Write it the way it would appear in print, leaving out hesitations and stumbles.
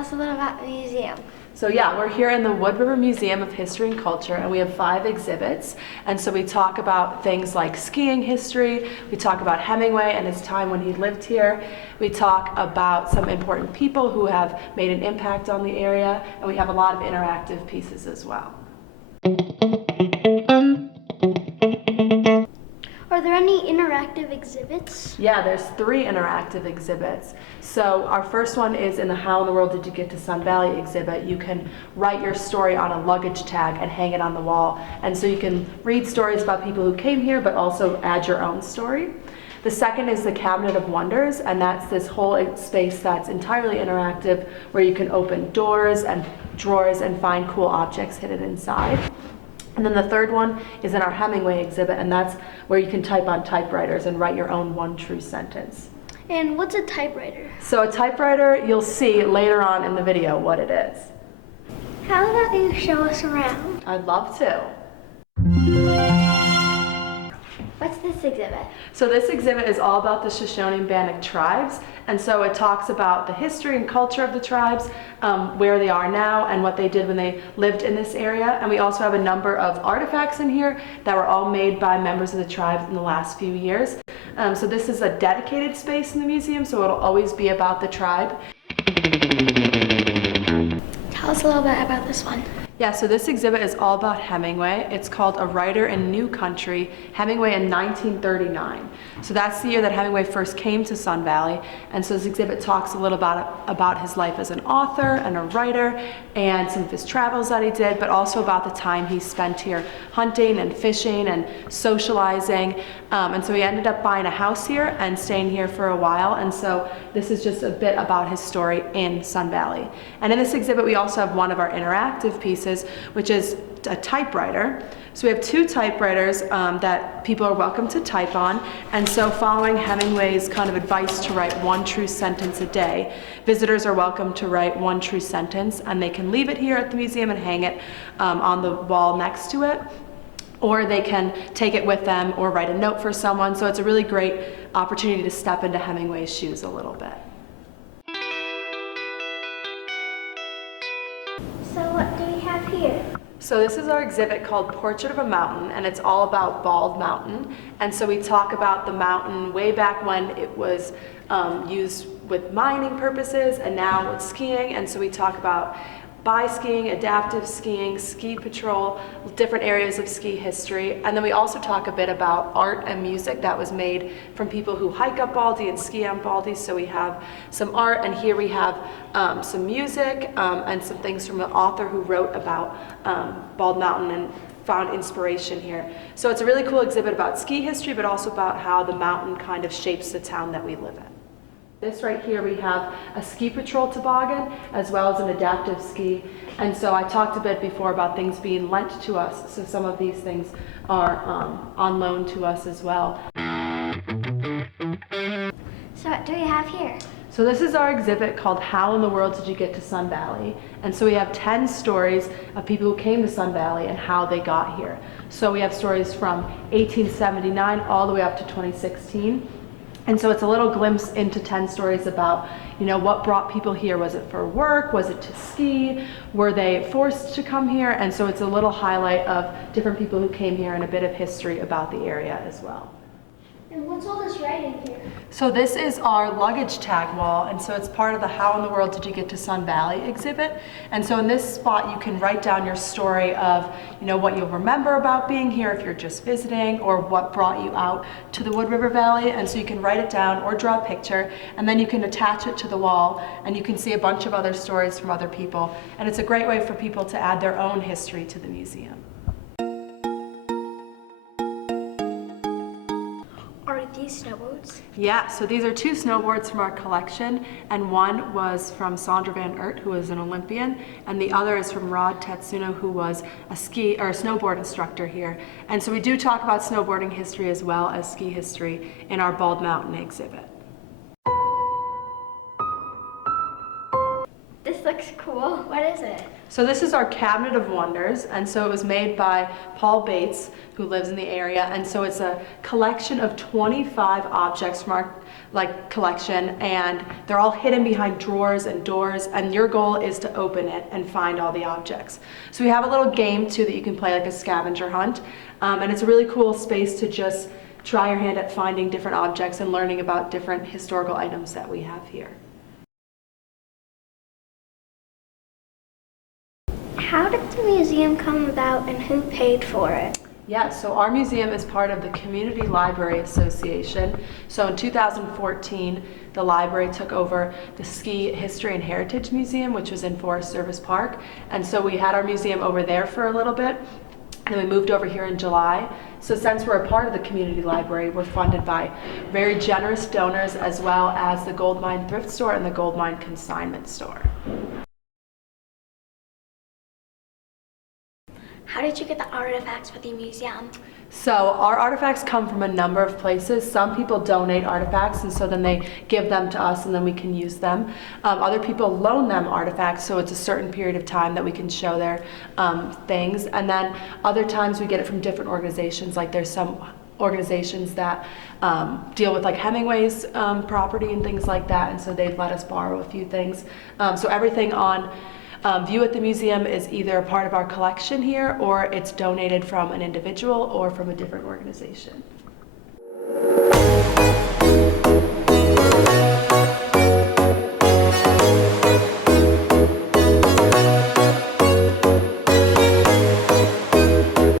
tell us a little about the museum. So yeah, we're here in the Wood River Museum of History and Culture, and we have 5 exhibits. And so we talk about things like skiing history, we talk about Hemingway and his time when he lived here, we talk about some important people who have made an impact on the area, and we have a lot of interactive pieces as well. Are there any interactive exhibits? Yeah, there's 3 interactive exhibits. So our first one is in the How in the World Did You Get to Sun Valley exhibit. You can write your story on a luggage tag and hang it on the wall. And so you can read stories about people who came here, but also add your own story. The second is the Cabinet of Wonders, and that's this whole space that's entirely interactive where you can open doors and drawers and find cool objects hidden inside. And then the third one is in our Hemingway exhibit, and that's where you can type on typewriters and write your own one true sentence. And what's a typewriter? So a typewriter, you'll see later on in the video what it is. How about you show us around? I'd love to. What's this exhibit? So this exhibit is all about the Shoshone and Bannock tribes, and so it talks about the history and culture of the tribes, where they are now and what they did when they lived in this area. And we also have a number of artifacts in here that were all made by members of the tribes in the last few years. So this is a dedicated space in the museum, so it'll always be about the tribe. Tell us a little bit about this one. Yeah, so this exhibit is all about Hemingway. It's called A Writer in New Country, Hemingway in 1939. So that's the year that Hemingway first came to Sun Valley. And so this exhibit talks a little about his life as an author and a writer and some of his travels that he did, but also about the time he spent here hunting and fishing and socializing. And so he ended up buying a house here and staying here for a while. And so this is just a bit about his story in Sun Valley. And in this exhibit, we also have one of our interactive pieces, which is a typewriter. So we have 2 typewriters that people are welcome to type on. And so following Hemingway's kind of advice to write one true sentence a day, visitors are welcome to write one true sentence, and they can leave it here at the museum and hang it on the wall next to it. Or they can take it with them or write a note for someone. So it's a really great opportunity to step into Hemingway's shoes a little bit. So what do we have here? So this is our exhibit called Portrait of a Mountain, and it's all about Bald Mountain. And so we talk about the mountain way back when it was used with mining purposes and now with skiing. And so we talk about bi-skiing, adaptive skiing, ski patrol, different areas of ski history. And then we also talk a bit about art and music that was made from people who hike up Baldy and ski on Baldy. So we have some art, and here we have some music and some things from an author who wrote about Bald Mountain and found inspiration here. So it's a really cool exhibit about ski history, but also about how the mountain kind of shapes the town that we live in. This right here, we have a ski patrol toboggan as well as an adaptive ski. And so I talked a bit before about things being lent to us. So some of these things are on loan to us as well. So what do we have here? So this is our exhibit called How in the World Did You Get to Sun Valley? And so we have 10 stories of people who came to Sun Valley and how they got here. So we have stories from 1879 all the way up to 2016. And so it's a little glimpse into 10 stories about, what brought people here. Was it for work? Was it to ski? Were they forced to come here? And so it's a little highlight of different people who came here and a bit of history about the area as well. And what's all this writing here? So this is our luggage tag wall, and so it's part of the How in the World Did You Get to Sun Valley exhibit. And so in this spot you can write down your story of what you'll remember about being here if you're just visiting, or what brought you out to the Wood River Valley. And so you can write it down or draw a picture, and then you can attach it to the wall, and you can see a bunch of other stories from other people. And it's a great way for people to add their own history to the museum. Are these snowboards? Yeah, so these are 2 snowboards from our collection, and one was from Sandra Van Oort, who was an Olympian, and the other is from Rod Tatsuno, who was a snowboard instructor here. And so we do talk about snowboarding history as well as ski history in our Bald Mountain exhibit. This looks cool. What is it? So this is our Cabinet of Wonders, and so it was made by Paul Bates, who lives in the area, and so it's a collection of 25 objects from our collection, and they're all hidden behind drawers and doors, and your goal is to open it and find all the objects. So we have a little game too that you can play, like a scavenger hunt, and it's a really cool space to just try your hand at finding different objects and learning about different historical items that we have here. How did the museum come about and who paid for it? Yeah, so our museum is part of the Community Library Association. So in 2014, the library took over the Ski History and Heritage Museum, which was in Forest Service Park. And so we had our museum over there for a little bit, and then we moved over here in July. So since we're a part of the community library, we're funded by very generous donors, as well as the Gold Mine Thrift Store and the Gold Mine Consignment Store. How did you get the artifacts for the museum? So our artifacts come from a number of places. Some people donate artifacts, and so then they give them to us and then we can use them. Other people loan them artifacts, so it's a certain period of time that we can show their things. And then other times we get it from different organizations, like there's some organizations that deal with like Hemingway's property and things like that, and so they've let us borrow a few things. So everything on view at the museum is either a part of our collection here, or it's donated from an individual or from a different organization.